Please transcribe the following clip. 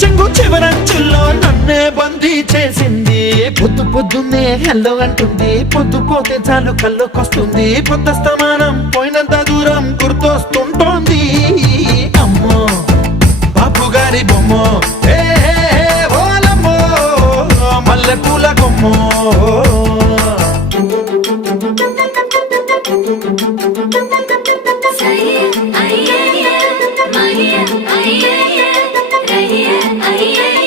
చెంగు చివరంచుల్లో నన్నే బందీ చేసింది. పొద్దు పొద్దున్నే హెల్లో అంటుంది, పొద్దు పోతే చాలు కళ్ళొకొస్తుంది. పొద్దస్తమానం పోయినంత దూరం గుర్తొస్తుంటోంది. అమ్మో బాపు గారి బొమ్మో, ఓలమ్మో మల్లె పూల కొమ్మో. Ay, ay, ay, ay, ay, ay, ay, ay, ay.